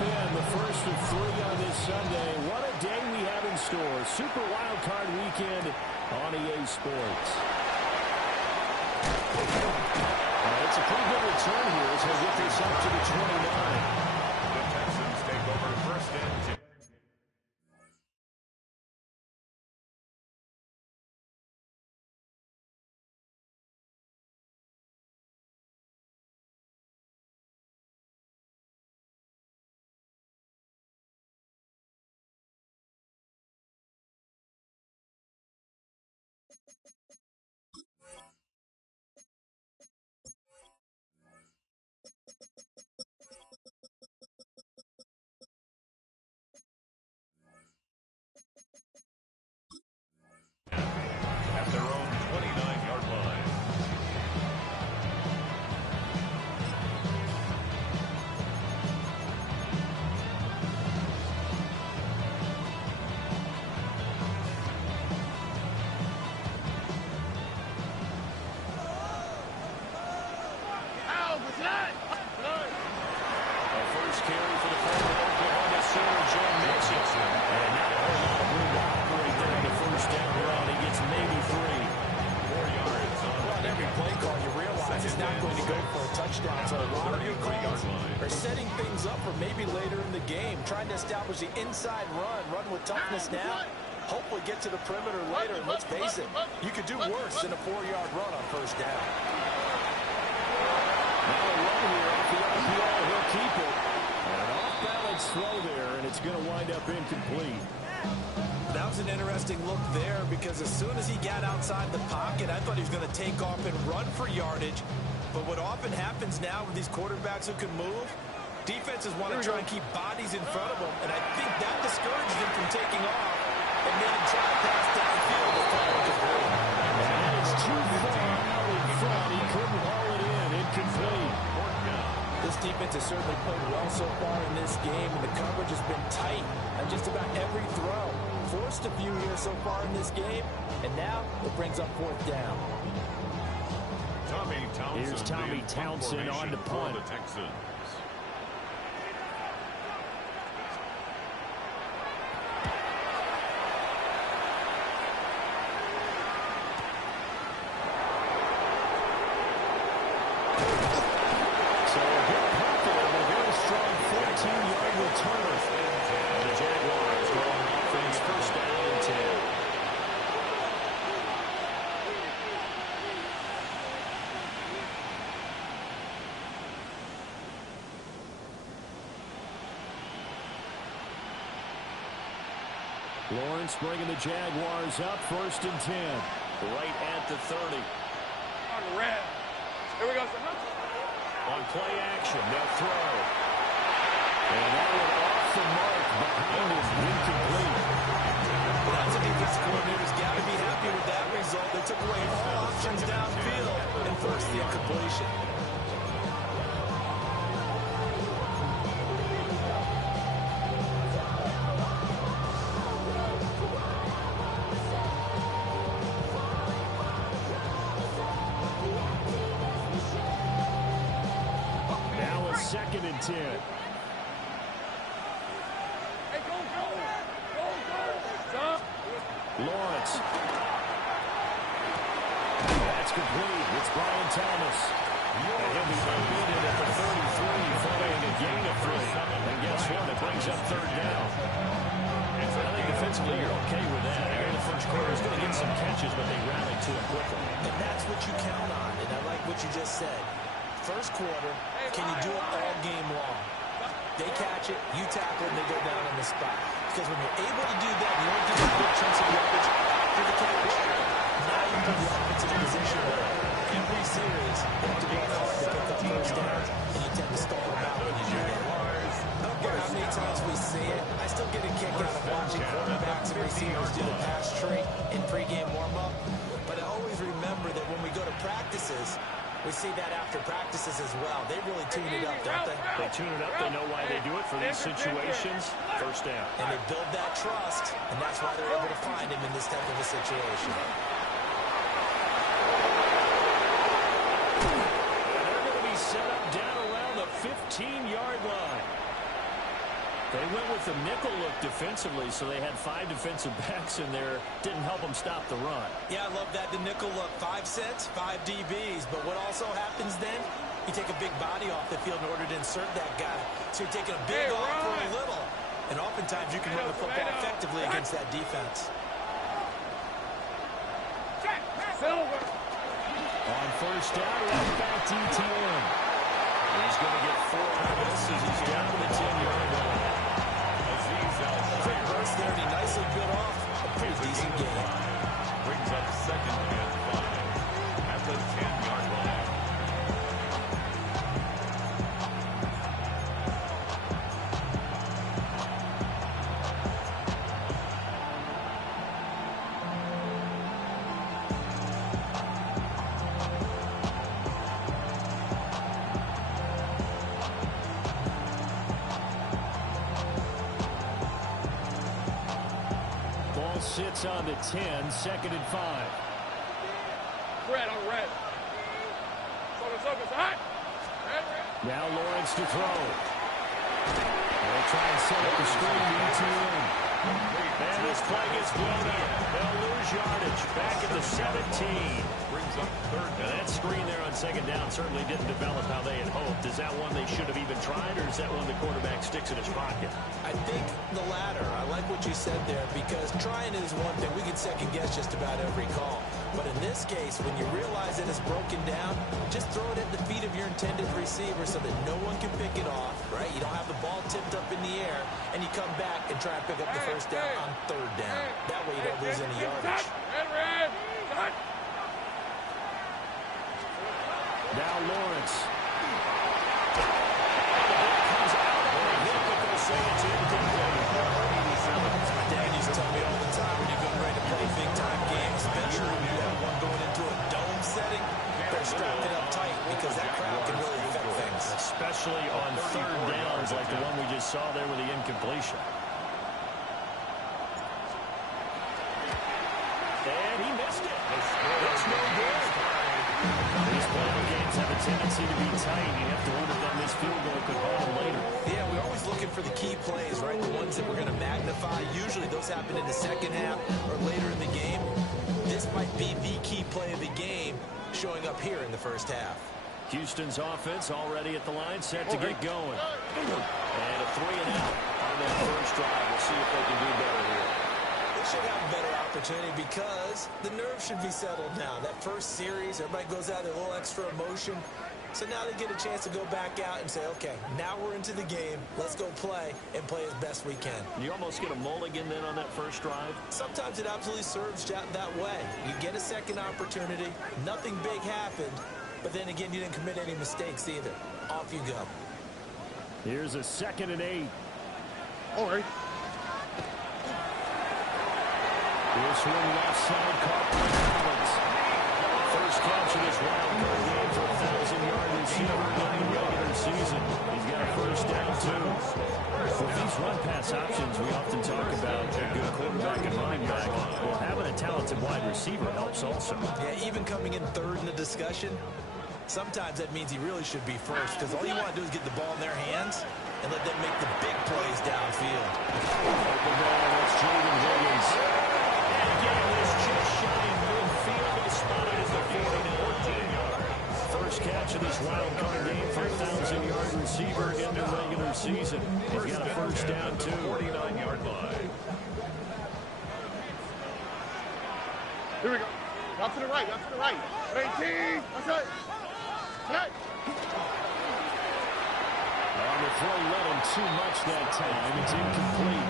in, the first of 3 on this Sunday. What a day we have in store. Super Wild Card Weekend on EA Sports. It's a pretty good return here as he'll get this up to the 29. The Texans take over first and 10. At their own 29-yard line. First carry for the former Oklahoma center, Joe Mixon. And not a whole lot of room to operate there in the first down run. He gets maybe 3. 4 yards on Every play call, you realize it's not going to go for a touchdown. So a lot of your calls are setting things up for maybe later in the game, trying to establish the inside run with toughness now. Hopefully get to the perimeter later, and let's face it, you could do worse than a 4-yard run on first down. Now a run here off the RPO. He'll keep it. And an off-balance throw there, and it's going to wind up incomplete. That was an interesting look there because as soon as he got outside the pocket, I thought he was going to take off and run for yardage. But what often happens now with these quarterbacks who can move, defenses want to try and keep bodies in front of them, and I think that discouraged him from taking off and made him try to pass downfield to fall incomplete. And that is too far out in front. He couldn't haul it in. Incomplete. This defense has certainly played well so far in this game, and the coverage has been tight on just about every throw. Forced a few here so far in this game, and now it brings up 4th down. Here's Tommy Townsend on the punt. The Texans. So a good punt there, but a very strong 14-yard return. And the Jaguars go on offense first down and 10. Lawrence bringing the Jaguars up first and 10. Right at the 30. On red. Here we go. On play action, they'll throw. And that one off the mark behind him, incomplete. Well, that's a defensive coordinator's got to be happy with that result. They took away all options downfield and forced the incompletion. Second and 10. Hey, go. Stop. Lawrence. That's complete. It's Brian Thomas. And he'll be unbeaten at the 33, following a gain of 3. And guess what? It brings up 3rd down. I think defensively you're okay with that. Here in the first quarter, he's going to get some catches, but they rallied to him quickly. And that's what you count on, and I like what you just said. First quarter, can you do it all game long? They catch it, you tackle it, and they go down on the spot. Because when you're able to do that, you don't get a big chunks of yardage for the catch. Now you put the offense in a position where every series, you have to go hard to pick up first downs, and you tend to stall them out when you do that. I don't care how many times we see it, I still get a kick out of watching quarterbacks and receivers do the pass tree in pregame warm-up. But I always remember that when we go to practices, we see that after practices as well. They really tune it up, don't they? They tune it up. They know why they do it for these situations. First down. And they build that trust, and that's why they're able to find him in this type of a situation. And they're going to be set up down around the 15-yard line. They went with the nickel look defensively, so they had 5 defensive backs in there. Didn't help them stop the run. Yeah, I love that, the nickel look. 5 sets, 5 DBs. But what also happens then, you take a big body off the field in order to insert that guy. So you're taking a big off for a little. And oftentimes you can run the football effectively against that defense. On first down, right back to ETN. He's going to get 4 out of this as he's down to the 10-yard line. Quick burst there, and he nicely bit off a pretty decent gain. Brings up 2nd and 5 at the 10-yard line. Sits on the 10, 2nd and 5. Red on red. Hot. Red. Now Lawrence to throw. They'll try and set up the screen to ETN. And this play gets blown up. They'll lose yardage. Back at the 17. Brings up 3rd down. Now that screen there on 2nd down certainly didn't develop how they had hoped. Is that one they should have even tried, or is that one the quarterback sticks in his pocket? I think the latter. I like what you said there, because trying is one thing. We can second guess just about every call. But in this case, when you realize that it's broken down, just throw it at the feet of your intended receiver so that no one can pick it off, right? You don't have the ball tipped up in the air, and you come back and try and pick up the first down on 3rd down. That way you don't lose any yardage. Red. Hot. Now Lawrence. Comes out of the hit, but they'll say it's incomplete. My dad used to tell me all the time, when you're getting ready to play a big-time game, especially when you have one going into a dome setting, better strap it up tight, because that crowd can really affect things. Especially on 3rd downs like the one we just saw there with the incompletion. And he missed it. That's no good. These playoff games have a tendency to be tight. You have to wonder if this field goal could hold them later. Yeah, we're always looking for the key plays, right? The ones that we're going to magnify. Usually those happen in the 2nd half or later in the game. This might be the key play of the game showing up here in the 1st half. Houston's offense already at the line, set to get going. And a 3 and out on that first drive. We'll see if they can do better here. They should have a better opportunity because the nerves should be settled now. That first series, everybody goes out there, a little extra emotion. So now they get a chance to go back out and say, okay, now we're into the game. Let's go play and play as best we can. You almost get a mulligan then on that first drive? Sometimes it absolutely serves that way. You get a second opportunity. Nothing big happened. But then again, you didn't commit any mistakes either. Off you go. Here's a 2nd and 8. All right. This one left side caught by Collins. First catch of this wild card game for 1,000-yard receiver in the regular season. He's got a first down, too. With these run-pass options, we often talk about a good quarterback and running back. Well, having a talented wide receiver helps also. Yeah, even coming in 3rd in the discussion, sometimes that means he really should be first, because all you want to do is get the ball in their hands and let them make the big plays downfield. Open ball, that's Jaden Higgins. And again, this just shy of midfield. He spotted at the 14-yard. First catch of this wild card game for 1,000-yard receiver in the regular season. He's got a first down, too. 49-yard line. Here we go. Out to the right. 18. That's it. Hey. On the throw, let him too much that time. It's incomplete.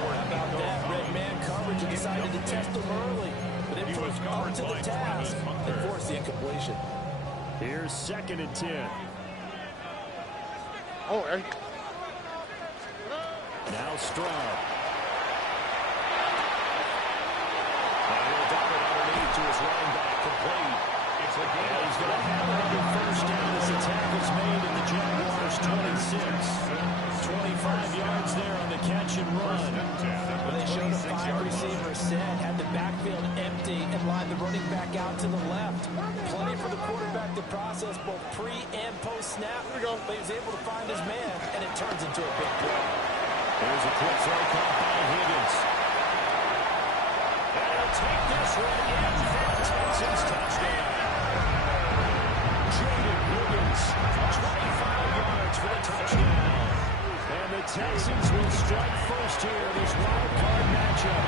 How about that red man coverage? He decided to test him early, but it was up to the task and forced the incompletion. Here's 2nd and 10. All right. Now Stroud. And he'll drop it underneath to his running back, complete. And he's going to have another first down as the tackle's made in the Jaguars' 26. 25 yards there on the catch and run. Well, they showed a 5 receiver set, had the backfield empty, and lined the running back out to the left. Plenty for the quarterback to process both pre and post snap. But he was able to find his man, and it turns into a big play. Here's a quick throw caught by Higgins. And he'll take this one in for a Texans touchdown. Higgins, 25 yards for the touchdown. And the Texans will strike first here in this wild card matchup.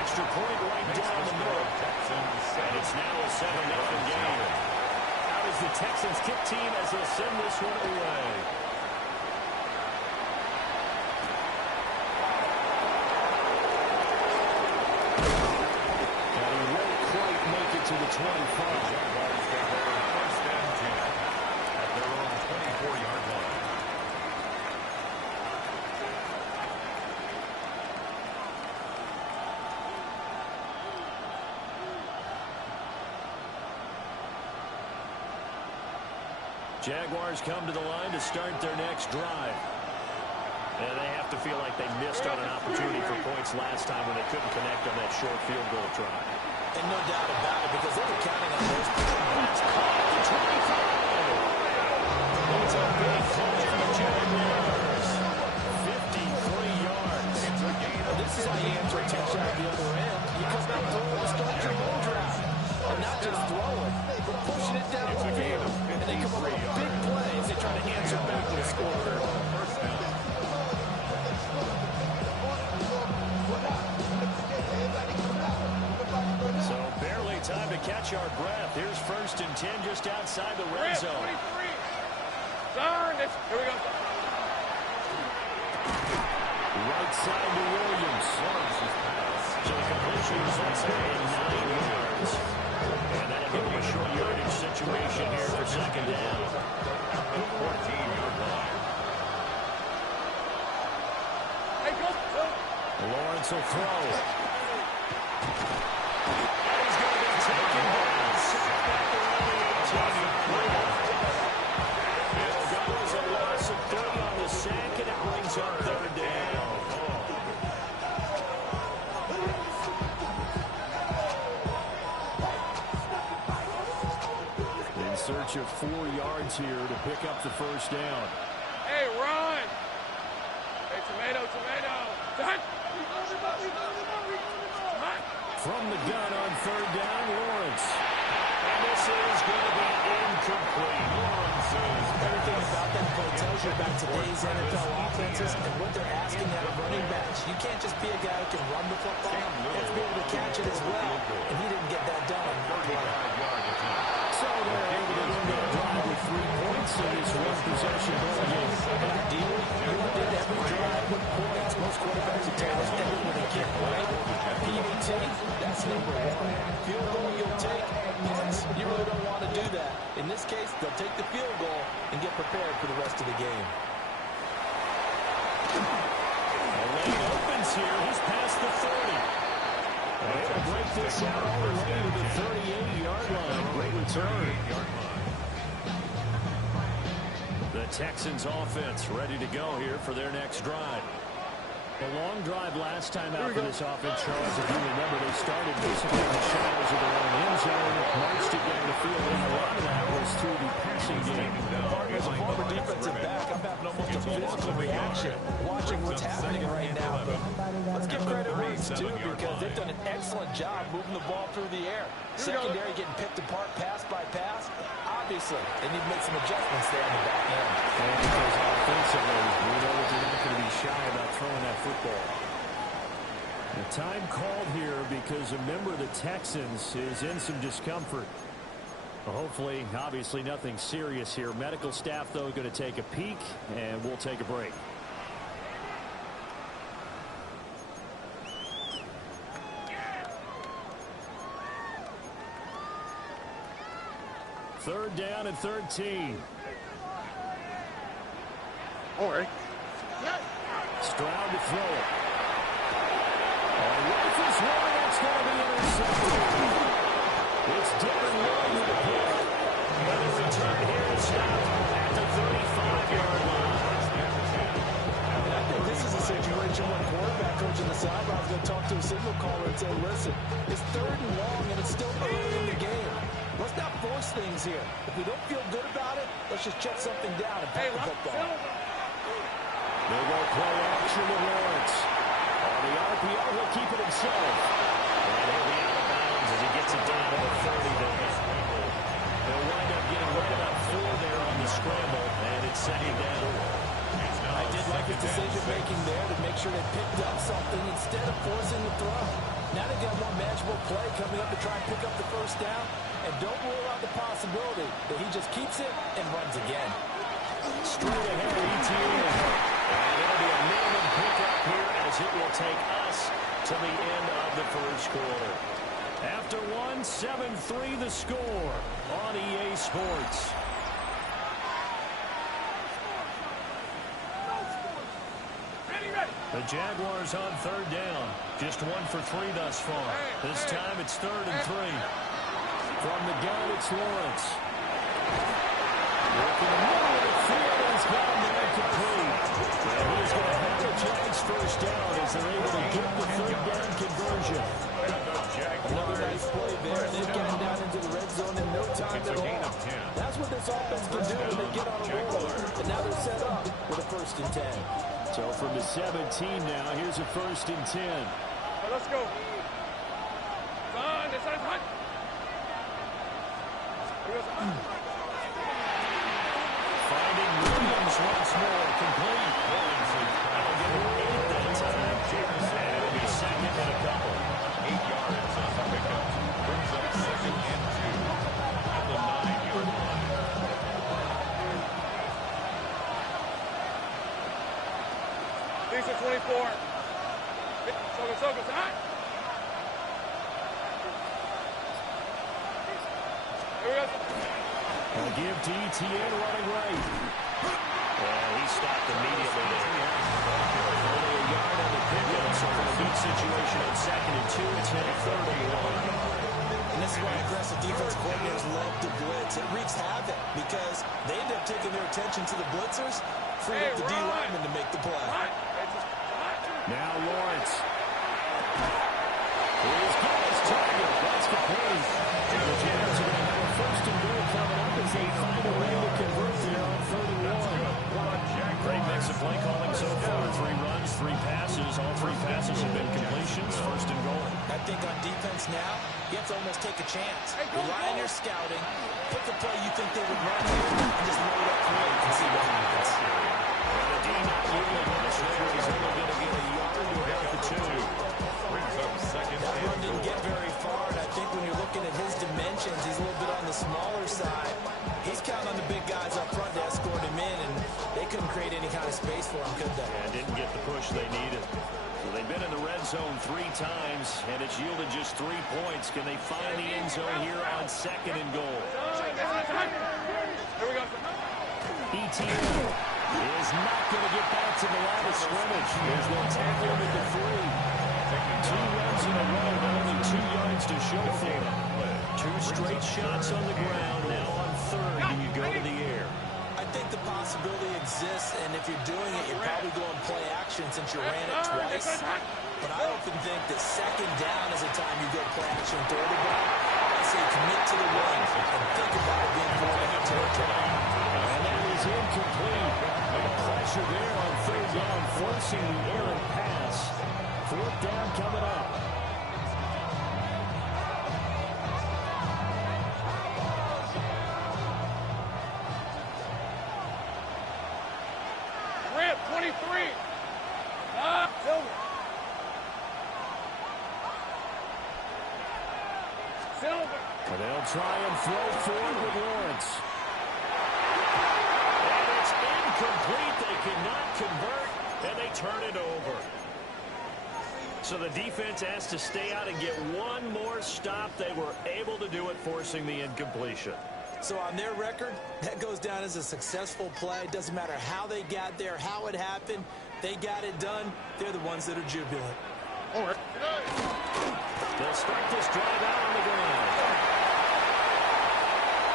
Extra point right down the middle. And it's now a 7-0 game. How does the Texans kick team as they'll send this one away? And he won't quite make it to the 25. Jaguars come to the line to start their next drive. And they have to feel like they missed on an opportunity for points last time when they couldn't connect on that short field goal try. And no doubt about it, because they were counting on those. That's caught at the 25. It's a big play for the Jaguars. 53 yards. And this is how you answer a touchdown at the other end. You come out throwing to start your own drive. And not just throwing, but pushing it down the field. And they come up with big plays. They try to answer back with a score. So barely time to catch our breath. Here's 1st and 10 just outside the red zone. Here we go. Right side to Williams. So completion results in 9 yards. And that'll give him a short yardage situation here for 2nd down. 14-yard line. Hey, go. Lawrence will throw. And he's going to be taken down. Sacked back around the 18-yard line. It goes a loss of 3 on the sack, and it brings up 3rd down. In search of 4 yards here to pick up the 1st down. Hey, run. Hey, tomato. Done. From the gun on 3rd down, Lawrence. And this is going to be incomplete. Lawrence is Everything about that play tells you about today's NFL offenses and what they're asking out of running backs. You can't just be a guy who can run the football. You have to be able to catch it as well. And he didn't get that done on that play. so they're able to end their drive with 3 points in this one-possession ball game. And ideally, you want to end every drive with points. Most quarterbacks will tell us every when they get, right? PBT, that's number 1. Field goal you'll take. Points, you really don't want to do that. In this case, they'll take the field goal and get prepared for the rest of the game. The lane opens here. He's past the 30. They'll break this out all the way to the 38-yard line. Great return. The Texans offense ready to go here for their next drive. A long drive last time out for this offense, Charles. If you remember, they started basically in the shadows of their own end zone, marched it down the field, and a lot of that was through the passing game. As a former defensive back, I'm having almost a physical reaction watching what's happening right now. Let's give credit where it's due, because they've done an excellent job moving the ball through the air. Secondary getting picked apart pass by pass. Obviously, they need to make some adjustments there on the back end. And because offensively, we know that they're not going to be shy about throwing that football. The time called here because a member of the Texans is in some discomfort. Well, hopefully, obviously, nothing serious here. Medical staff, though, going to take a peek, and we'll take a break. Third down and 13. All right. Stroud to throw it. And rifles one, that's going to be intercepted. It's Darren Long with the pick. And the return here is stopped at the 35-yard line. I think this is a situation when quarterback coach in the sideline is going to talk to a signal caller and say, listen, it's 3rd and long and it's still early in the game. Let's not force things here. If we don't feel good about it, let's just shut something down and pass the football. They go play motion with Lawrence. On the RPO, he'll keep it himself. And he'll be out of bounds as he gets it down to the 30 there. They'll wind up getting right about 4 there on the scramble, and it's second down. I did like his decision-making there to make sure they picked up something instead of forcing the throw. Now they've got one manageable play coming up to try and pick up the first down, and don't rule out the possibility that he just keeps it and runs again. Straight ahead, ETN. And it'll be a minimum pickup here as it will take us to the end of the first quarter. After 7-3 the score on EA Sports. The Jaguars on third down. Just 1 for 3 thus far. This time it's 3rd and 3. From the gun, it's Lawrence. Working the middle of the field, he's got him there complete. And he's going to have the Jags first down as they're able to get the third down conversion. Another nice play there. They're getting down into the red zone in no time at all. That's what this offense can do when they get on a roll. And now they're set up with a 1st and 10. So from the 17 now, here's a 1st and 10. Right, let's go. This side's hot. Finding Williams once more, complete. That'll get him 8 that time. And it'll be second and a couple. 8 yards on the pickup. Brings up 2nd and 2 at the 9-yard line. Lisa 24. Soga, hot. Here we go. I'll give to ETN running right. And he stopped immediately there. Only a yard on the pickup, so in a good situation on 2nd and 2, it's now 3rd and 1. And this is why aggressive defensive coordinators love to blitz. It wreaks havoc because they end up taking their attention to the blitzers, freeing up the D lineman to make the play. Now Lawrence. He's got his target. That's complete. And the Jags are going to have a 1st and goal coming up as they find a way to convert there on 3rd and 1. Great mix of play calling so far. 3 runs, 3 passes. All 3 passes have been completions. 1st and goal. I think on defense now, you have to almost take a chance. Rely on your scouting, pick a play you think they would run here, and just load up quick and see what happens. And the D not yielding much there. He's only going to get a yard to about the 2. Brings up 2nd That and run 2. didn't get very far, and I think when you're looking at his dimensions, he's a little bit on the smaller side. He's counting on the big guys up front to escort him in, and they couldn't create any kind of space for him, could they? And didn't get the push they needed. So they've been in the red zone 3 times, and it's yielded just 3 points. Can they find the end zone here on 2nd and goal? Here we go. ETN is not going to get back to the line of scrimmage. There's no tackle him at the 3. 2 runs in a row, but only 2 yards to show for him. 2 straight shots on the ground. Now on 3rd, and you go to the air. I think the possibility exists, and if you're doing it, you're probably going play action since you ran it twice. But I often think that 2nd down is a time you go play action and throw the ball. I say commit to the run and think about it being 4-down territory. And that is incomplete. Pressure there on 3rd down, forcing the errant pass. 4th down coming up. Ramp 23. Silver. And they'll try and throw forward with Lawrence. And it's incomplete. They cannot convert, and they turn it over. So the defense has to stay out and get one more stop. They were able to do it, forcing the incompletion. So on their record, that goes down as a successful play. Doesn't matter how they got there, how it happened. They got it done. They're the ones that are jubilant. All right. They'll start this drive out on the ground.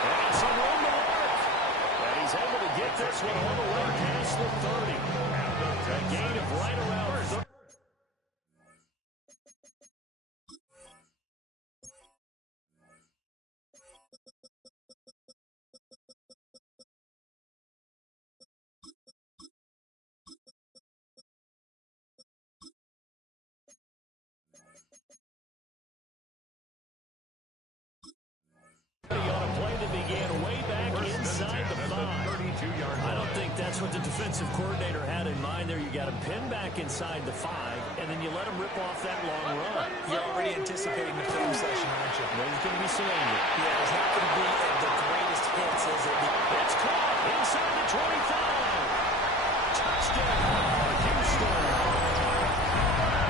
And some room to work. And he's able to get this one all the way past the 30. A gain of right around 30. That's what the defensive coordinator had in mind there. You got him pinned back inside the 5, and then you let him rip off that long run. You're already anticipating the film session, aren't you? There's going to be some anger. Yeah, it's not going to be the greatest hits, is it? It's caught inside the 25. Touchdown, Houston.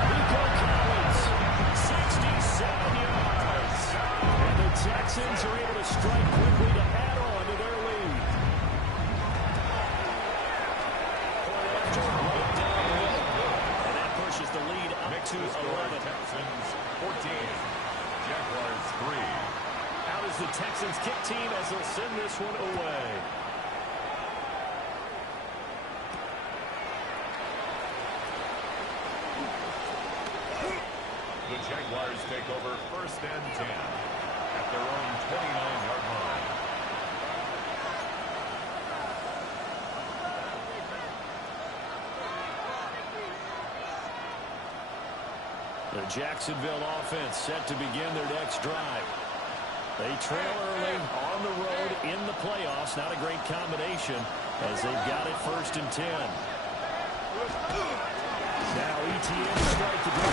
Nico Collins, 67 yards. And the Texans are able to strike quickly to add on to their lead. And that pushes the lead up to 11. Texans 14, Jaguars 3. Out is the Texans kick team as they'll send this one away. The Jaguars take over 1st and 10 at their own 29-yard line. The Jacksonville offense set to begin their next drive. They trail early on the road in the playoffs. Not a great combination as they've got it 1st and 10. Now ETN strike to go.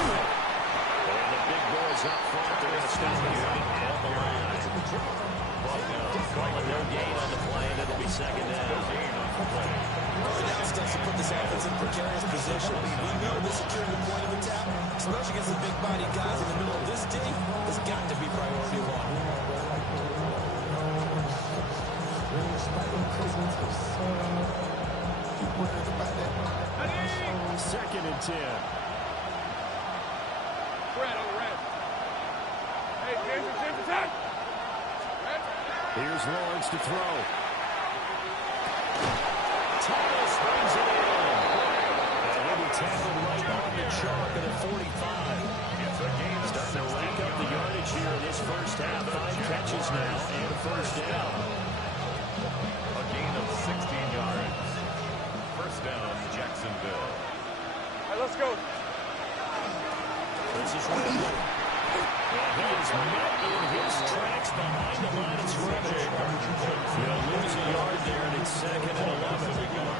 And the big boys up front. They're going to stop the run at the line. Calling no gain on the play, and it'll be 2nd down. Early down stuff to put this offense in precarious position. We know the securing the point of attack, especially against the big body guys in the middle of this D, has got to be priority 1. Second and 10. Red on the red. Hey, James, attack. Here's Lawrence to throw. Thomas brings it in. And he'll be tackled right on the chalk at the 45. It's a gain of Starting to rank up the yardage here in this first half. 5 catches now and a 1st down. A gain of 16 yards. 1st down, Jacksonville. Hey, let's go. This is Randall. And he is met in his tracks behind the line of scrimmage. He'll lose a yard there, and it's 2nd and 11.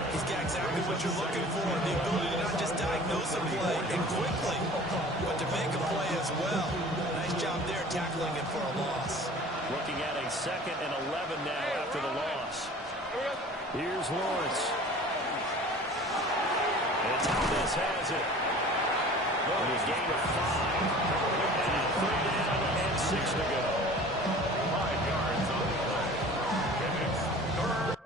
He's got exactly what you're looking for, the ability to not just diagnose a play and quickly, but to make a play as well. Nice job there tackling him for a loss. Looking at a 2nd and 11 now after the loss. Here's Lawrence. And Thomas has it. A gain of 5. And 3rd down and 6 to go. 5 yards on the play. And it's 3rd.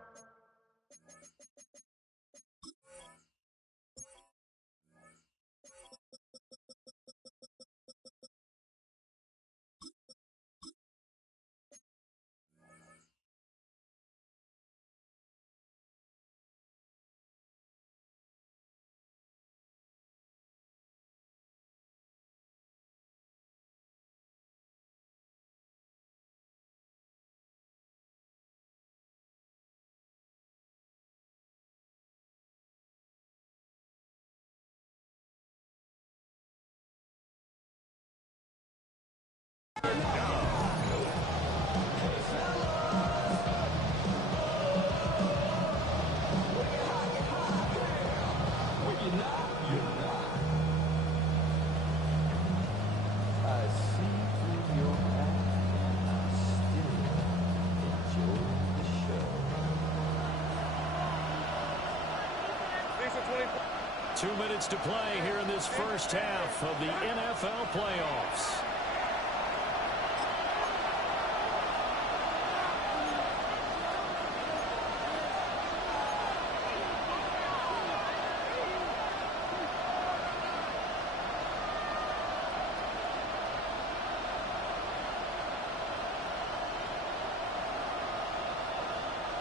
Two minutes to play here in this first half of the NFL playoffs.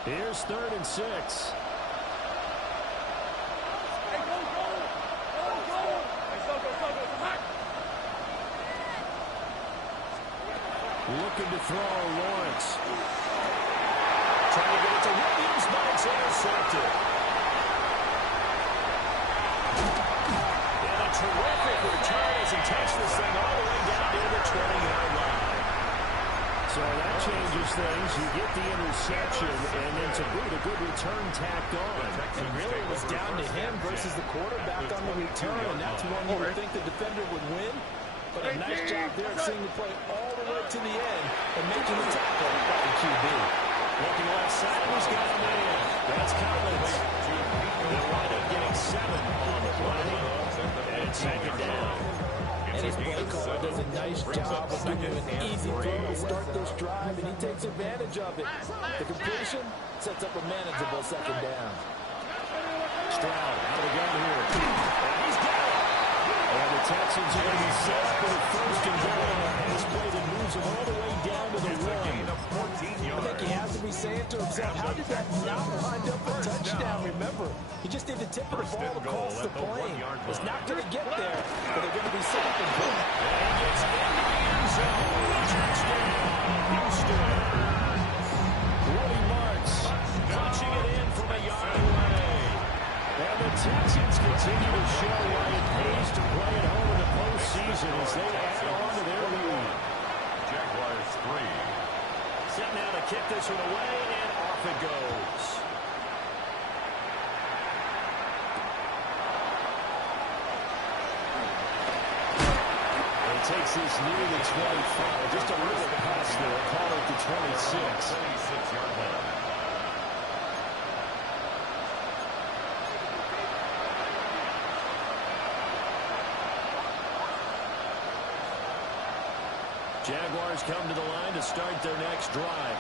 Here's 3rd and 6. Looking to throw, Lawrence. Trying to get it to Williams, but it's intercepted. And a terrific return as he takes this thing all the way down near the 20-yard line. So that changes things. You get the interception, and then to boot, a good return tacked on. And really it was down to him versus the quarterback on the return, and that's one you would think the defender would win. But a nice job there of seeing the play all the way to the end and making the tackle by the QB. Looking left side, he's got a man. That's Collins. They'll wind up getting 7 on the play. And it's second down. And his play caller does a nice job of giving him an easy throw to start this drive, and he takes advantage of it. The completion sets up a manageable second down. Stroud out of the gun here. And he's got it. And the Texans are going to be set up with a first and goal. This play that moves them all the way down to the one. I think he has to be saying to himself, how did that not wind up a touchdown? Remember, he just did the tip of the ball across the plane. It's not going to get there, but they're going to be set up and good. And gets into the end zone. Touchdown, Houston. Woody Marks punching it in from a yard away. And the Texans continue to show why it pays to play at home in the postseason as they add on to their lead. Jaguars 3. Set now to kick this one away, and off it goes. It takes this near the 25. Just a little pass there. Call it the 26. 26-yard line. Jaguars come to the line to start their next drive.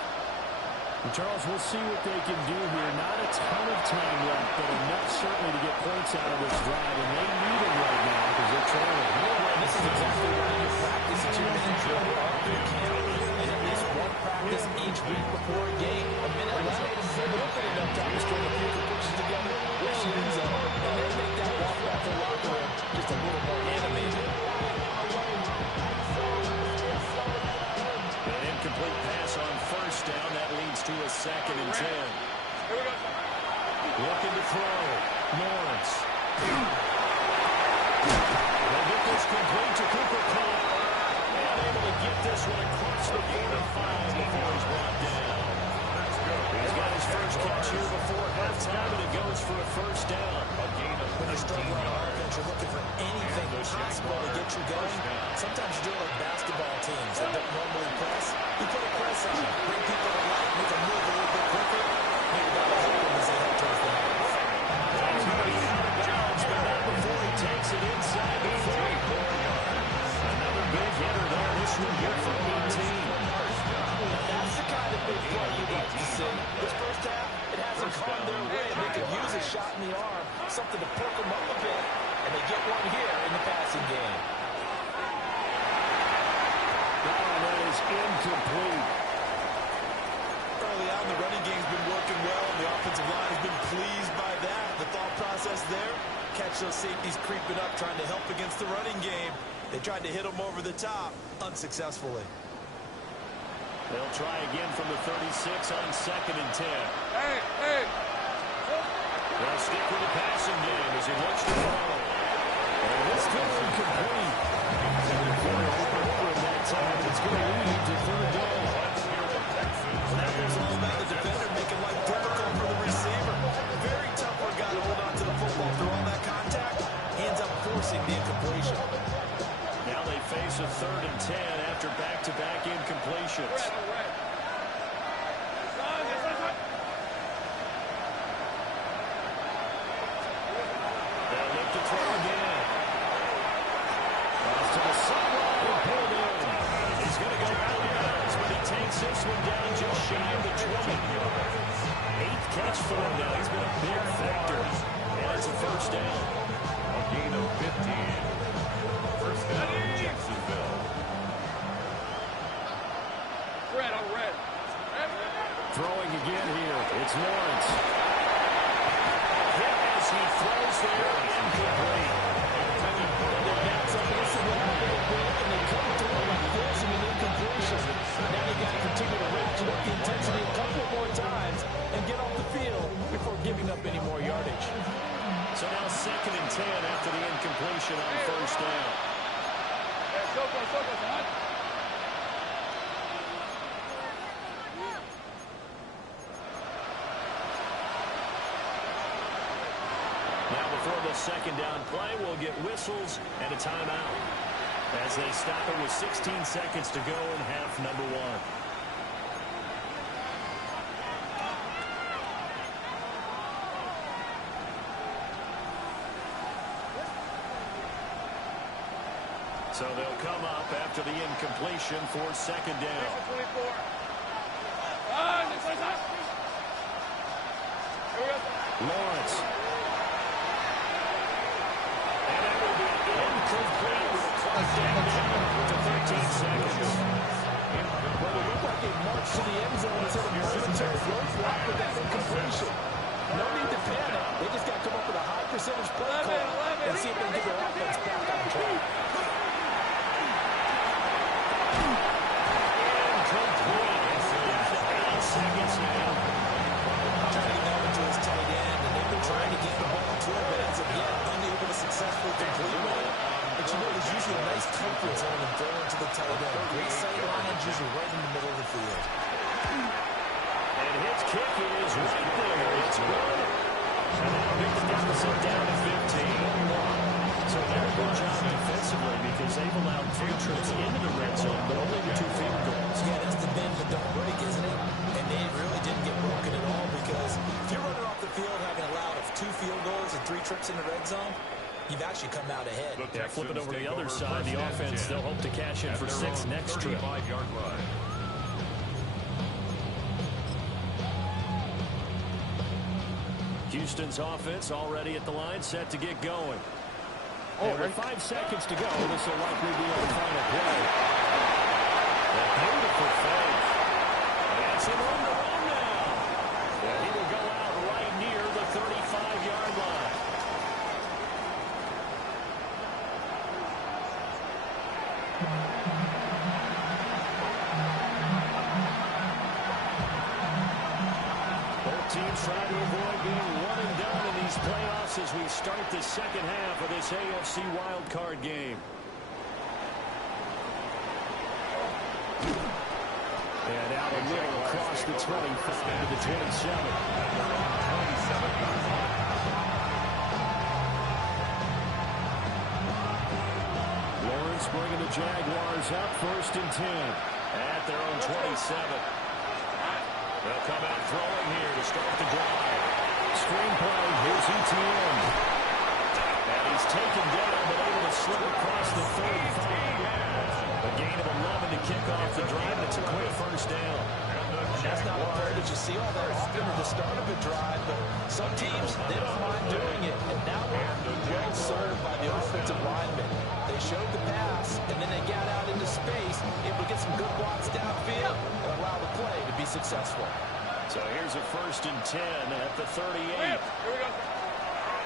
And Charles, we'll see what they can do here. Not a ton of time left, but enough certainly to get points out of this drive. And they need them right now because they're trailing. And this is exactly why you practice at your manager up your camp. And at least one practice each week before a game. A minute left. They're looking enough time to string a few completions together. Wish you ends up. And they make that walk back to the locker room just a little more animated. Incomplete pass on first down. That leads to a 2nd and 10. Looking to throw. Lawrence. They'll get this complete to Cooper Kupp. And able to get this one across the 45 before he's brought down. He's got his first catch here before halftime, and it goes for a first down. When you're struggling on offense, you're looking for anything possible to get you going. Sometimes you do it like basketball teams that don't normally press. You put a press on them, bring people to life, make them move a little bit quicker. Maybe that'll help them as they head towards the half. Jones, but not before he takes it inside the 44 yards. Another big hitter there. This one here for 18. That's the kind of big play you'd like to see. This first half, it hasn't gone their way. They could use a shot in the arm, something to perk them up a bit, and they get one here in the passing game. That is incomplete. Early on, the running game's been working well, and the offensive line has been pleased by that. The thought process there, catch those safeties creeping up, trying to help against the running game. They tried to hit them over the top, unsuccessfully. They'll try again from the 36 on 2nd and 10. They'll stick with the passing game as he looks to throw. And this time incomplete. Over that time, it's going to lead to 3rd down. That was all about the defender making life difficult for the receiver. Very tough for a guy to hold on to the football through all that contact. Ends up forcing the incompletion. Now they face a 3rd and 10 after back-to-back incompletions. They'll look to throw again. Off to the sideline and pulled in. He's going to go out of bounds, but he takes this one down just shy of the 20. 8th catch for him now. He's been a big factor. And it's a first down. A gain of 15. First down, Jacksonville. Red. Throwing again here. It's Lawrence. Hit as he throws there. Incomplete. Their backs up against the wall a little bit, and they come through and force them an incompletion. Now they got to continue to ratchet up the intensity a couple more times and get off the field before giving up any more yardage. So now 2nd and 10 after the incompletion on first down. Now before the second down play, we'll get whistles and a timeout as they stop it with 16 seconds to go in half number one. So they'll come up after the incompletion for second down. Lawrence. And that will be incomplete with a clock down to 13 seconds. Well, it looked like they marched to the end zone instead of momentary roadblock with that incompletion. No need to panic. They just got to come up with a high percentage play call and see if they can get their offense back on track. Seconds now. Turning that into his tight end, and they've been trying to get the ball to him, but as of yet, unable to successfully complete one. But you know, there's usually a nice comfort zone and throwing to the tight end. Great sight lines, usually right in the middle of the field. And his kick is right there. It's good. And that'll get the deficit down to 15. So they're a good job defensively because they've allowed 3 trips into the red zone, but only the 2 field goals. Yeah, that's the bend but don't break, isn't it? And they really didn't get broken at all because if you're running off the field having allowed 2 field goals and 3 trips in the red zone, you've actually come out ahead. Yeah, flip it over to the other side. The offense, they'll hope to cash in for 6 next trip. Houston's offense already at the line, set to get going. And with 5 seconds to go, this will likely be our final play. A beautiful fake. And some room to run now. And he will go out right near the 35-yard line. Both teams trying to avoid being one and done in these playoffs as we start the second half of this AFC wildcard game. And out a little across the 25 to the 27. Lawrence bringing the Jaguars up 1st and 10 at their own 27. They'll come out throwing here to start the drive. Screenplay, here's ETN. And he's taken down, but able to slip across the 35. A gain of 11 to kick off the drive. It's a quick first down. That's not a play that you see all that often at the start of a drive, but some teams, they don't mind doing it. And now we're well served by the offensive linemen. They showed the pass, and then they got out into space, able to get some good blocks downfield and allow the play to be successful. So here's a 1st and 10 at the 38. Here we go.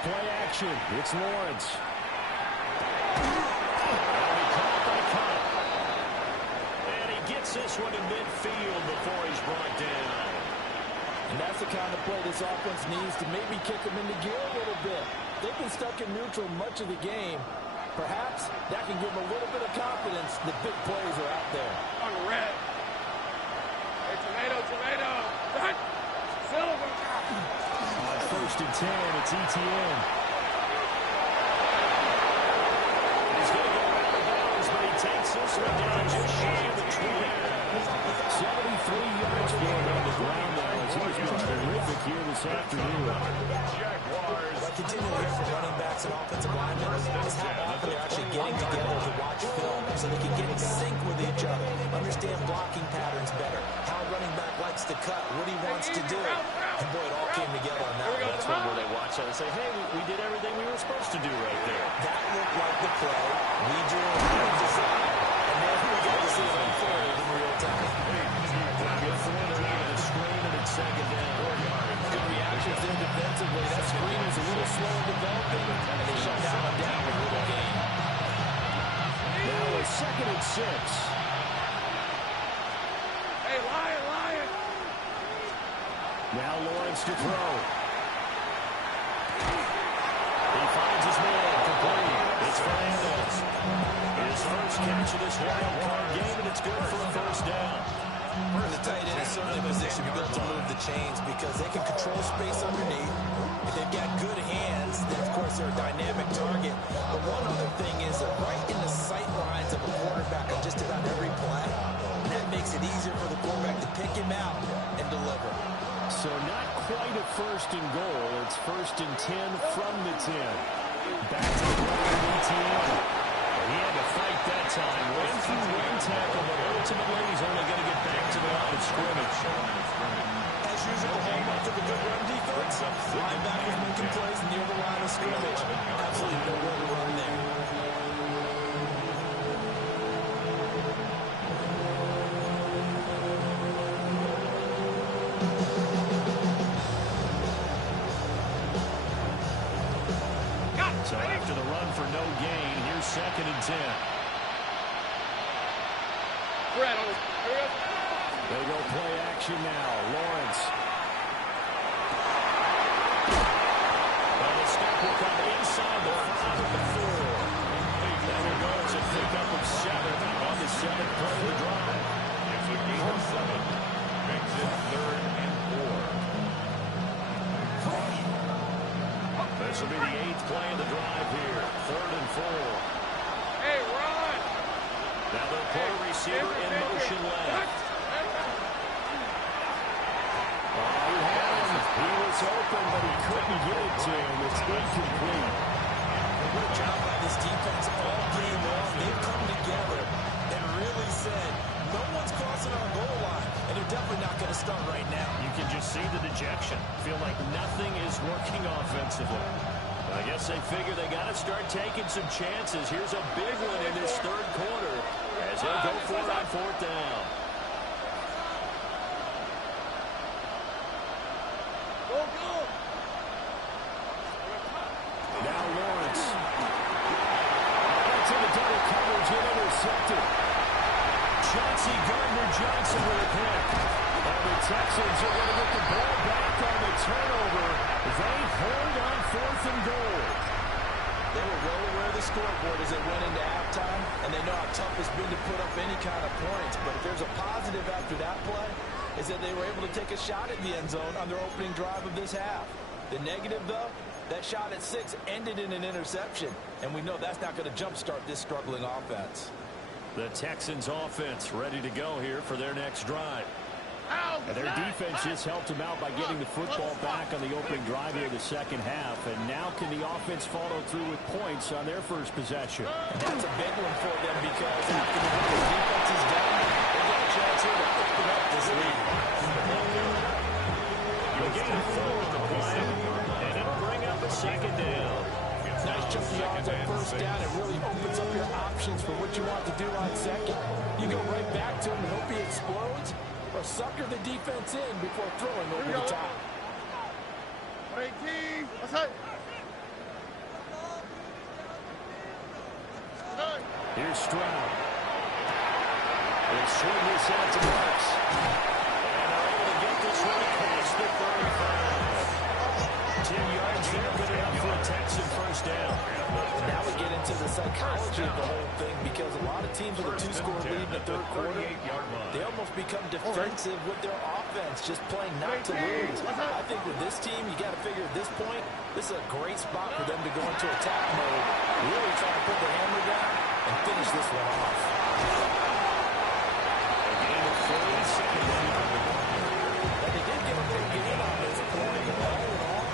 Play action. It's Lawrence. And he gets this one to midfield before he's brought down. And that's the kind of play this offense needs to maybe kick them into gear a little bit. They've been stuck in neutral much of the game. Perhaps that can give them a little bit of confidence that big plays are out there. On red. Hey, tomato. Silver. 1st and 10, it's ETN. He's going to go out of bounds, but he takes this one down just shy of the 20. 73 yards for him on the ground now. He's been terrific here this afternoon. What I continue to hear from running backs and offensive linemen is how often they're actually getting together to watch film so they can get in sync with each other, understand blocking patterns better, how a running back likes to cut, what he wants to do. And boy, it all came together on that one. That's one where they watch that and say, hey, we did everything we were supposed to do right there. That looked like the play we drew and designed. And then we got to see it unfold in real time. Good thriller out of the screen, and it's second down. Good reactions there defensively. That screen was a little slow in developing, and they shut down and down with a little game. Now a 2nd and 6. Hey, Lion. Now Lawrence to throw. He finds his man complete. It's Fernandez. His first catch of this wild card game, and it's good for a 1st down. The tight end is certainly in a position to be able to move the chains because they can control space underneath. If they've got good hands, then, of course, they're a dynamic target. But one other thing is they're right in the sight lines of a quarterback on just about every play. And that makes it easier for the quarterback to pick him out and deliver. So not quite a first and goal. It's first and 10 from the 10. Back to the team. He had to fight that time. Went through one tackle, but ultimately he's only going to get back to the line of scrimmage. As usual, the hallmark of a good run defense. Linebackers making plays near the line of scrimmage. Absolutely nowhere to run there. So after the run for no gain, here's second and 10. They go play action now. Lawrence. Well, the step will come inside the 5 of the 4. That will go as a pickup of 7 on the 7th play of the drive. It's a gain of 7. Makes it 3rd and 4. This will be the 8th play of the drive here. 3rd and 4. Hey, run! Now they'll put a receiver in motion left. He had him. He was open, but he couldn't get it to him. It's incomplete. Good job by this defense all game long. They've come together and really said, no one's crossing our goal line, and they're definitely not going to start right now. You can just see the dejection. Feel like nothing is working offensively. I guess they figure they got to start taking some chances. Here's a big one in this 3rd quarter as they'll go for it on 4th down. Now Lawrence. That's in the double coverage and intercepted. Chauncey Gardner-Johnson with a pick. And the Texans are going to get the ball back on the turnover. They hold on 4th and goal. They were well aware of the scoreboard as they went into halftime, and they know how tough it's been to put up any kind of points. But if there's a positive after that play, is that they were able to take a shot at the end zone on their opening drive of this half. The negative, though, that shot at 6 ended in an interception, and we know that's not going to jumpstart this struggling offense. The Texans offense ready to go here for their next drive. And their defense just helped them out by getting the football back on the opening drive here in the second half. And now can the offense follow through with points on their first possession? And that's a big one for them because after the defense is down, they get a chance here to open up this lead. You'll get a 4 on the play, and it'll bring up a second down. Nice chunk of yards on first down. It really opens up your options for what you want to do on second. You go right back to him and hope he explodes, or sucker the defense in before throwing over the top. 18. What's that? Here's Stroud. They swing this out to Marks. And they're able to get this one across the 35. 10 yards there, good enough for a Texan first down. Now we get into the psychology of the whole thing because a lot of teams with a 2-score lead in the 3rd quarter, they almost become defensive with their offense, just playing not to lose. I think with this team, you got to figure at this point, this is a great spot for them to go into attack mode, really try to put the hammer down and finish this one off. A gain of 4. And they did get a big gain on this point, but all in all,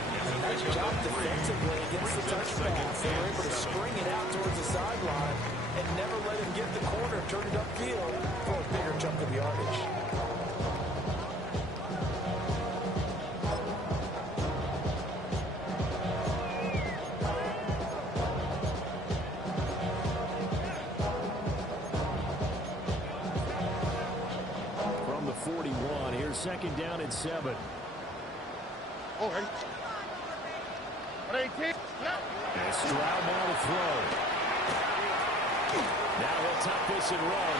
nice job defensively against the touchback. They were able to string it out towards the sideline and never let him get the corner, turn it upfield for a bigger chunk of yardage. From the 41, here's second down and 7. Okay. 18. And Stroud now to throw. Now he'll tuck this and run.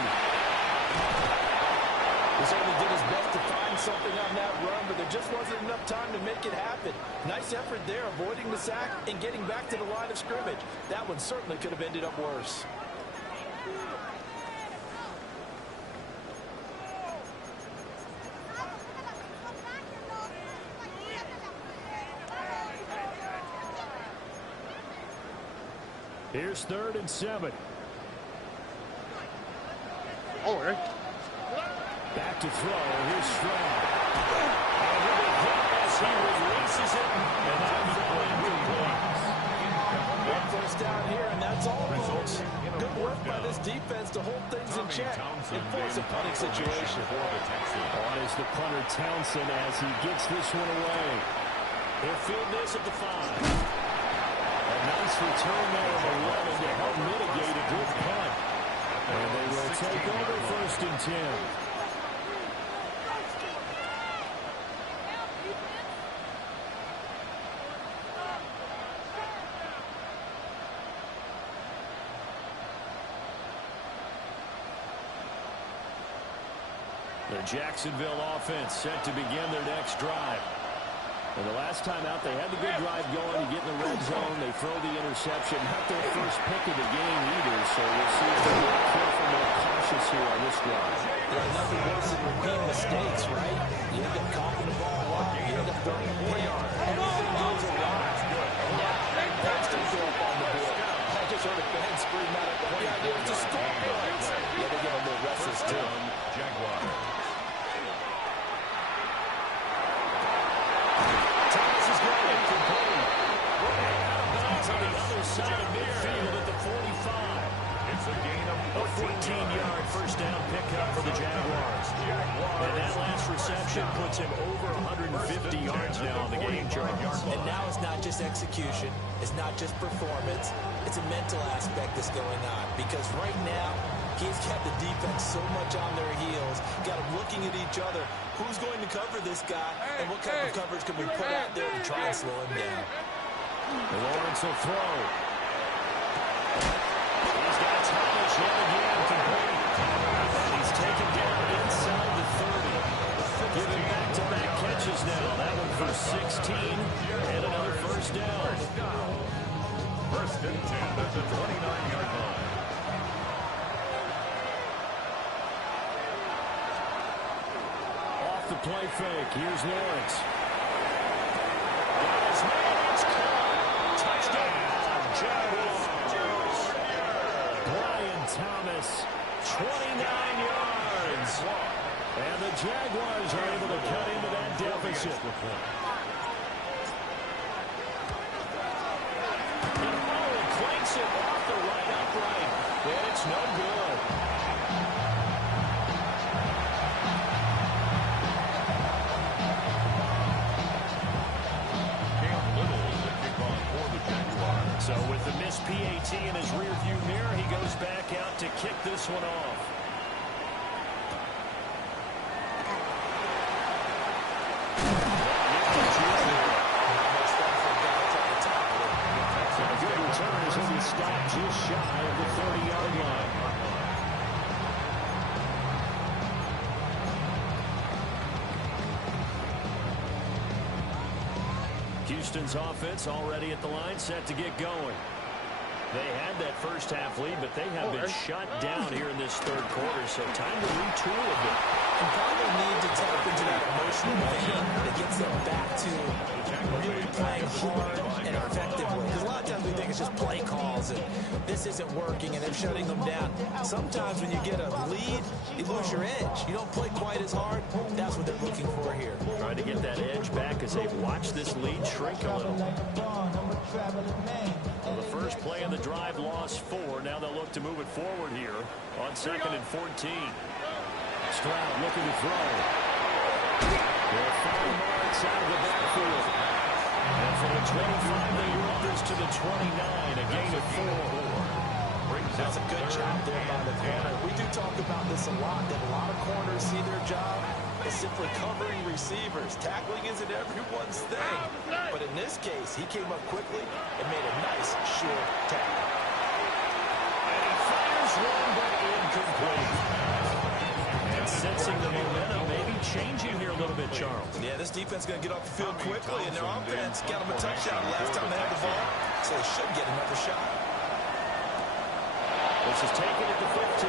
He certainly did his best to find something on that run, but there just wasn't enough time to make it happen. Nice effort there, avoiding the sack and getting back to the line of scrimmage. That one certainly could have ended up worse. Here's 3rd and 7. Oh, right. Back to throw. Here's Stroud. And with a hit as he releases it, and that's incomplete. One first down here, and that's all, folks. Good work by this defense to hold things in check and force a punting situation. On is the punter Townsend as he gets this one away. He'll field this at the 5. A nice return there of 11 to help mitigate a good punt. And they will take over 1st and 10. The Jacksonville offense set to begin their next drive. And the last time out, they had the good drive going. You get in the red zone, they throw the interception. Not their first pick of the game either, so we'll see if they're more careful, more cautious here on this drive. Yeah, nothing worse than repeat mistakes, right? You end up coughing the ball up, you end up throwing the play on. Everything goes awry. Points to go up on the board. I just heard a fan scream out at the idea it's a storm. Yeah, they get a little restless too. Jaguars. On the other side of midfield at the 45. It's a gain of A 14-yard first down pickup for the Jaguars. And that last reception puts him over 150 yards now on the game, Charles. And now it's not just execution. It's not just performance. It's a mental aspect that's going on. Because right now, he's got the defense so much on their heels. Got them looking at each other. Who's going to cover this guy? And what kind of coverage can we put out there to try and slow him down? Lawrence will throw. He's got Thomas yet again complete. He's taken down inside the 30. Giving back-to-back catches now. That one for 16 and another first down. 1st and 10 at the 29-yard line. Off the play fake. Here's Lawrence. Got his man. It's caught. Touchdown, Jaguars. Brian Thomas, 29 yards. And the Jaguars are able to cut into that deficit. And clanks it off the right upright. And it's no good. So with the missed PAT in his rearview mirror, he goes back out to kick this one off. A good return as he stopped just shy of the 30-yard line. Houston's offense already at the line, set to get going. They had that first half lead, but they have been shut down here in this 3rd quarter, so time to retool a bit. And probably need to tap into that emotional vein that gets them back to really playing hard and effectively. Because a lot of times we think it's just play calls and this isn't working and they're shutting them down. Sometimes when you get a lead, you lose your edge. You don't play quite as hard. That's what they're looking for here. Trying to get that edge back as they've watched this lead shrink a little. Well, the first play of the drive lost 4. Now they'll look to move it forward here on 2nd and 14. Stroud looking to throw. They'll find Lawrence out of the backfield. And from the 25, they work this to the 29, a gain of 4. That's a good job there by the corner. We do talk about this a lot, that a lot of corners see their job as simply covering receivers. Tackling isn't everyone's thing. But in this case, he came up quickly and made a nice, short tackle. And he fires one, but incomplete. And sensing the momentum, maybe changing here a little bit, Charles. Yeah, this defense is going to get off the field quickly, and their offense got them a touchdown last time they had the ball, so they should get another shot. This is taken at the 15.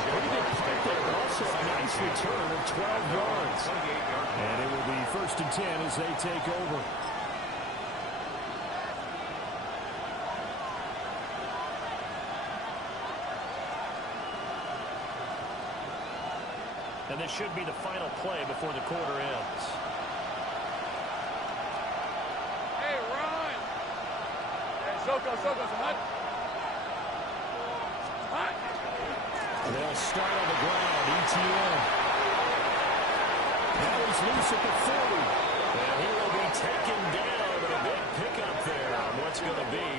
Pretty good punt there, but also a nice return of 12 yards. And it will be 1st and 10 as they take over. And this should be the final play before the quarter ends. Hey, run! Hey, Soko, hot. They'll start on the ground. ETN. Now he's loose at the 40. And he will be taken down. But a big pickup there on what's going to be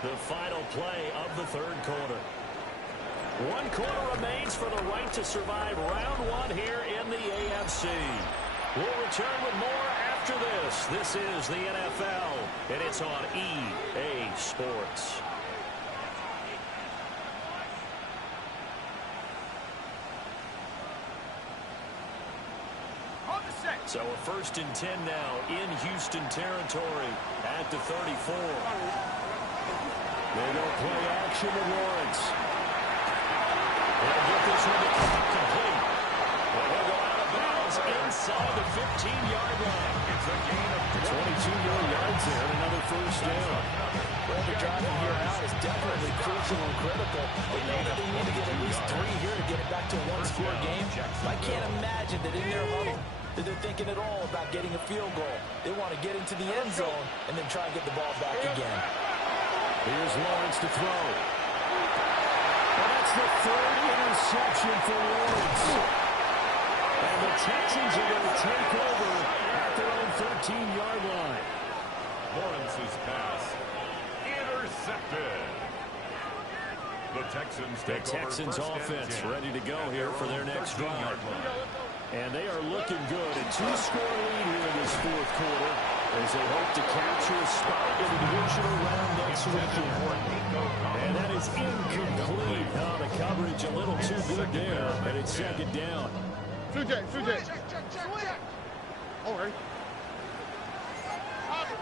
the final play of the third quarter. 1 quarter remains for the right to survive round 1 here in the AFC. We'll return with more after this. This is the NFL, and it's on EA Sports. So a 1st and 10 now in Houston territory at the 34. They go play action with Lawrence. They'll get this one to complete. Well, they'll go out of bounds inside the 15-yard line. It's a gain of 22 more yards there and another first down. Well, the drive from here out is definitely crucial and critical. They know that they need to get at least 3 here to get it back to a one-score game. I can't imagine that in their huddle that they're thinking at all about getting a field goal. They want to get into the end zone and then try and get the ball back again. Here's Lawrence to throw. And that's the 3rd interception for Lawrence. And the Texans are going to take over at their own 13-yard line. Lawrence's pass intercepted. The Texans take over. The Texans offense ready to go here for their next drive. And they are looking good. A 2-score lead here in this 4th quarter as they hope to capture a spot in the divisional round next weekend. And that is incomplete. Oh, the coverage a little too good there, and it's 2nd down. Sujay. All right. Robin.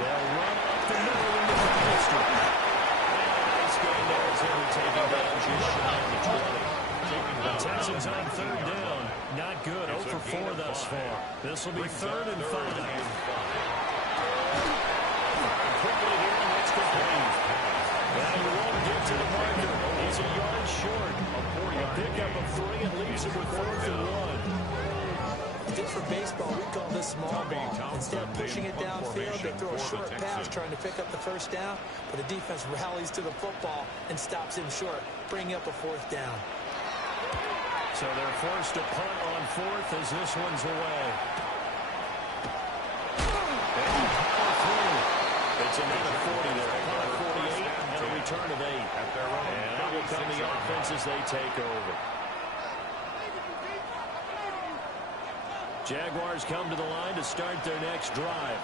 They'll run up the middle into the district. Nice game there as they were taking down just shy of the 20. The Texans on 3rd down. Not good. 0 for 4 thus far. This will be 3rd and 5. Quickly here, let's complete. Now he won't get to the marker. He's a yard short. A pickup of 3 and leaves him with 4th and 1. Just for baseball, we call this small ball. Instead of pushing it downfield, they throw a short pass trying to pick up the 1st down, but the defense rallies to the football and stops him short, bringing up a 4th down. So they're forced to punt on 4th as this one's away. And power through. It's another 40 there. Power 48 and a return of 8. And out will come the offense as they take over. Jaguars come to the line to start their next drive.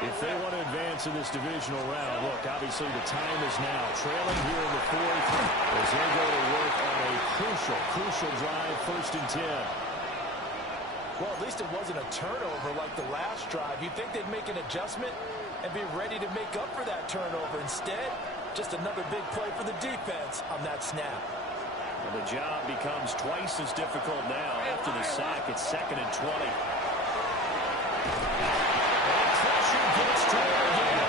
If they want to advance in this divisional round, look, obviously the time is now. Trailing here in the 4th as they go to work on a crucial drive, 1st and 10. Well, at least it wasn't a turnover like the last drive. You'd think they'd make an adjustment and be ready to make up for that turnover. Instead, just another big play for the defense on that snap. Well, the job becomes twice as difficult now after the sack. It's 2nd and 20. Gets to it again.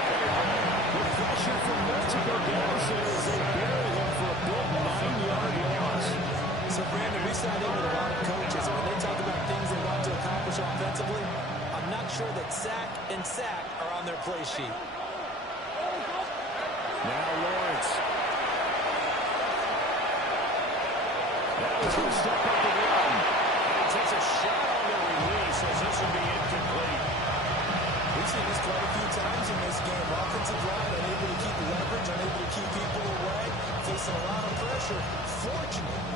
The pressure from multiple guys as they bury him for a big 9-yard loss. So, Brandon, we sat in with a lot of coaches, and when they talk about things they want to accomplish offensively, I'm not sure that sack and sack are on their play sheet. Now Lawrence. That was going to step up and run. And he takes a shot on the release as this will be incomplete. We've seen this quite a few times in this game. Offensive line unable to keep leverage, unable to keep people away, facing a lot of pressure.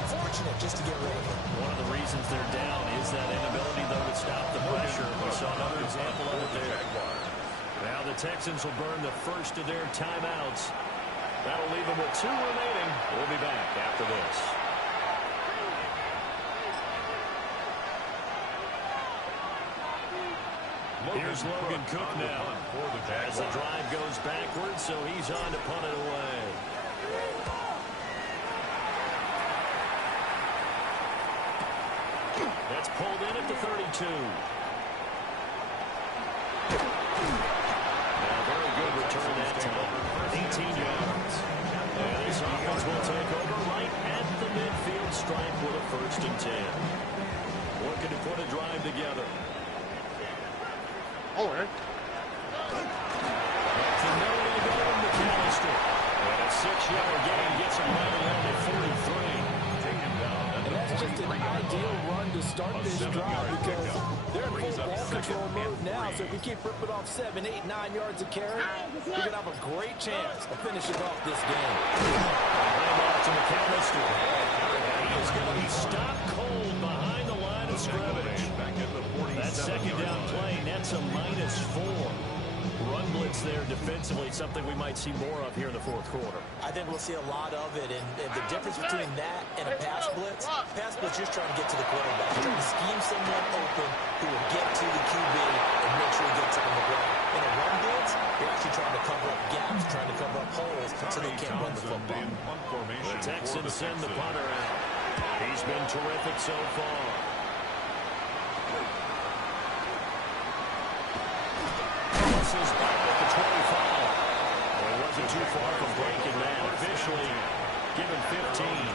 Fortunate just to get rid of it. One of the reasons they're down is that inability, though, to stop the pressure. We saw another example of it there. Now the Texans will burn the first of their timeouts. That'll leave them with 2 remaining. We'll be back after this. Here's Logan Cook now. As the drive goes backwards, so he's on to punt it away. That's pulled in at the 32. Now, very good return that time. 18 yards. And this offense will take over right at the midfield stripe with a 1st and 10. Looking to put a drive together. Oh, man. That's another way to go in McAllister. And a 6-yard gain gets him right around the 43. And that's just an ideal run to start this drive because they're in full ball control mode now. So if you keep ripping off 7, 8, 9 yards of carry, you're going to have a great chance of finishing off this game. Hand off to McAllister. And he is going to be stopped cold behind the line of scrimmage. That 2nd down play nets a -4. Run blitz there defensively, something we might see more of here in the 4th quarter. I think we'll see a lot of it, and the difference between that and a pass blitz, you're just trying to get to the quarterback. You're trying to scheme someone open who will get to the QB and make sure he gets on the ground. In a run blitz, you're actually trying to cover up gaps, trying to cover up holes so they can't run the football. The Texans send the punter out. He's been terrific so far. Is back at the 25. Well, he wasn't too far from breaking that. Officially given 15.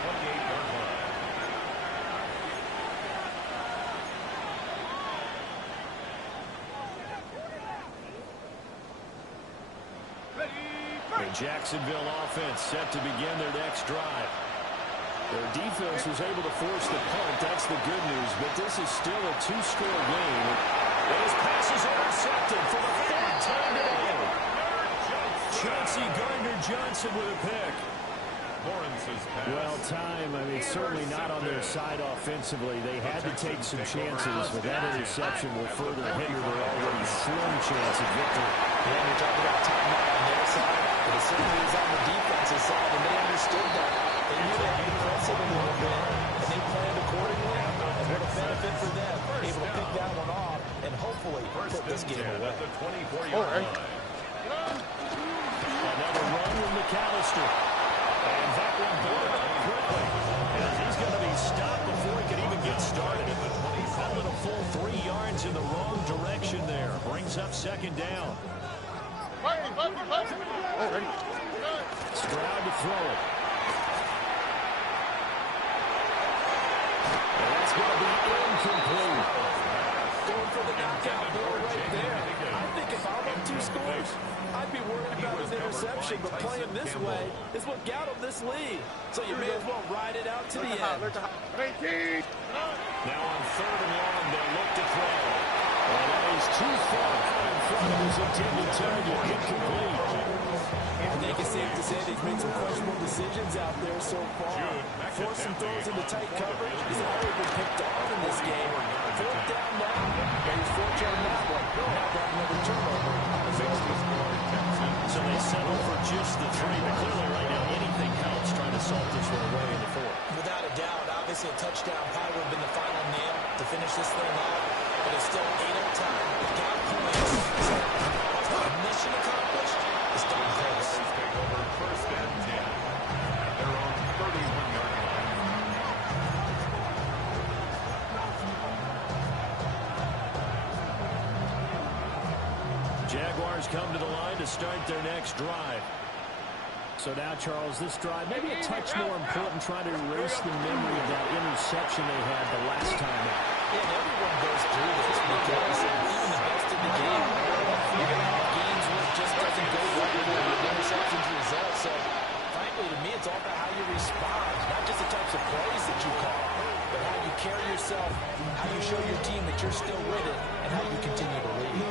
The Jacksonville offense set to begin their next drive. Their defense was able to force the punt. That's the good news. But this is still a 2-score game. And his pass is intercepted for the 3rd time today. Chauncey Gardner-Johnson with a pick. Well, time, I mean, certainly not on their side offensively. They had to take some chances, but that interception will further hinder their already slim chance of victory. Yeah, you're talking about timeout on their side, but it certainly is on the defensive side, and they understood that. They knew they had to press it a little bit, and they planned accordingly, and what a benefit for them, able to pick that one off and hopefully put this game away. Oh, right. Another run with McAllister. And that one boarded up quickly. And he's going to be stopped before he can even get started. He's hauling a full 3 yards in the wrong direction there. Brings up 2nd down. Oh, right. Stroud to throw it. And that's going to be incomplete. Going for the knockout ball right there. I think if I'm up 2 scores, I'd be worried about an interception, but playing this way is what got him this lead. So you may as well ride it out to the end. Now on 3rd and long, they'll look to throw. And that is too far out in front of his intended target. Incomplete. I think it's safe to say they've made some questionable decisions out there so far. Forced some throws into tight coverage. He's already been picked off in this game. 4th down now. He's fortunate on that one. Now got another turnover. So they settle for just the 3, but clearly right now anything helps trying to salt this one away in the 4th. Without a doubt, obviously a touchdown probably would have been the final nail to finish this thing off, but it's still 8 on time. Got points. Mission accomplished. It's done close. Take over 1st and 10 at their own 31-yard line. Jaguars come to the line to start their next drive. So now, Charles, this drive maybe a touch more important, trying to erase the memory of that interception they had the last time out. Yeah, everyone goes through this because even the best in the game, you're going to have games where it just doesn't go right with the interceptions result. So, frankly, to me, it's all about how you respond, not just the types of plays that you call, but how you carry yourself, how you show your team that you're still with it, and how you continue to lead.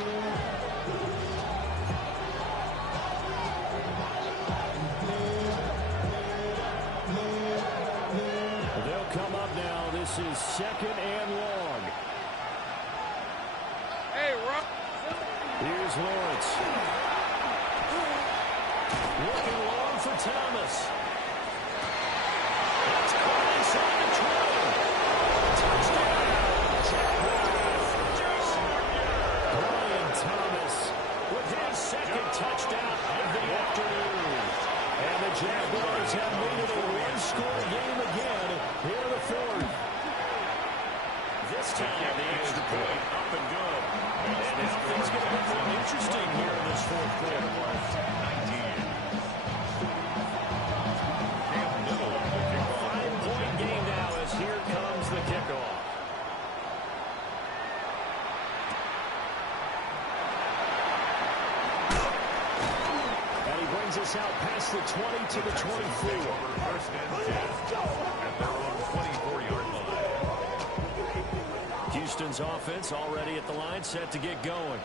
This is 2nd and long. Hey, Rob. Here's Lawrence. Looking long for Thomas. That's caught inside the 20. Touchdown. Brian Thomas with his 2nd touchdown of the afternoon. And the Jaguars have made it a 1-score game again here in the 4th. This time, the extra point up and good. And now things get a bit more interesting here in this 4th quarter. 5-point sends us out past the 20 to the 24. First and 10 at their own 24-yard line. Houston's offense already at the line, set to get going.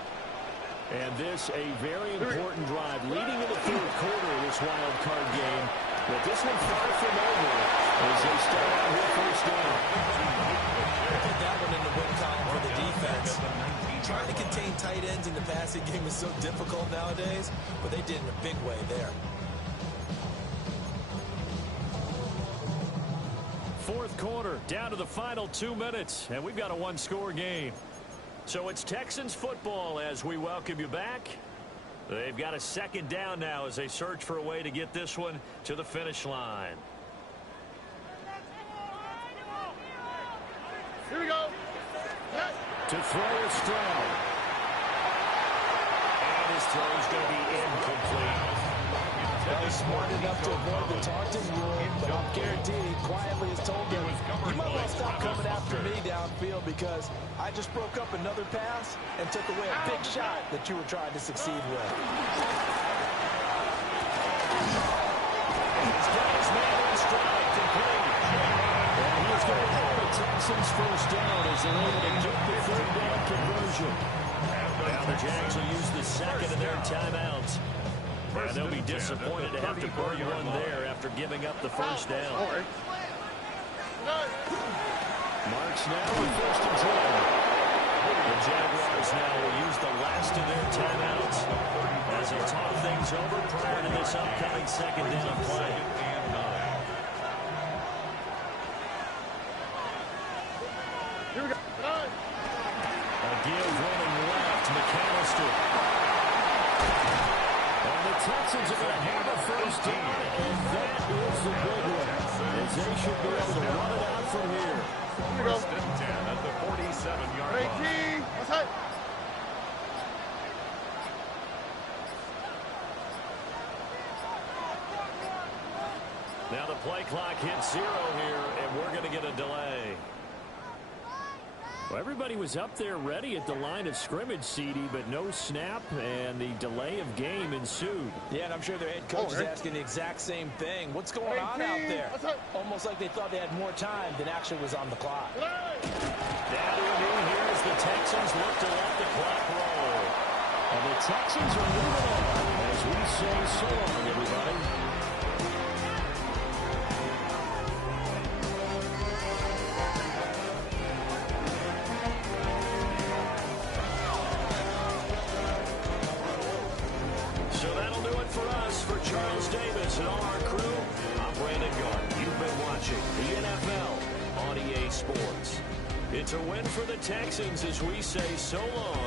And this a very important drive leading in the third quarter of this wild card game. But this one far from over as they start out with first down. Put that one in the win column for the defense. Trying to contain tight ends in the passing game is so difficult nowadays, but they did in a big way there. Fourth quarter, down to the final 2 minutes, and we've got a one-score game. So it's Texans football as we welcome you back. They've got a second down now as they search for a way to get this one to the finish line. Here we go. To throw is Stroud. And his throw is going to be incomplete. He's smart enough to avoid the taunting rule, but I'm guaranteed quietly has told them, you might want to stop coming after me downfield because I just broke up another pass and took away a big shot that you were trying to succeed with. He's got his man on Stroud complete. And he's going to have the Texans first down as they're able to get the third down conversion. Now the Jags will use the second of their timeouts. And they'll be disappointed to have to burn one there after giving up the first down. Marks now with first and 10. The Jaguars now will use the last of their timeouts as they talk things over prior to this upcoming second down play. Here we go. A give running left, McAllister. And the Texans are going to have a first down, and that is the big one, as they should be able to run it out from here. First and 10 at the 47-yard line. Outside. Now the play clock hits 0 here, and we're going to get a delay. Well, everybody was up there ready at the line of scrimmage, CD, but no snap, and the delay of game ensued. Yeah, and I'm sure their head coach is asking the exact same thing. What's going on out there? Almost like they thought they had more time than actually was on the clock. Down to a new here as the Texans look to let the clock roll. And the Texans are moving on as we say so long, everybody. For Charles Davis and all our crew, I'm Brandon Garden. You've been watching the NFL on EA Sports. It's a win for the Texans as we say so long.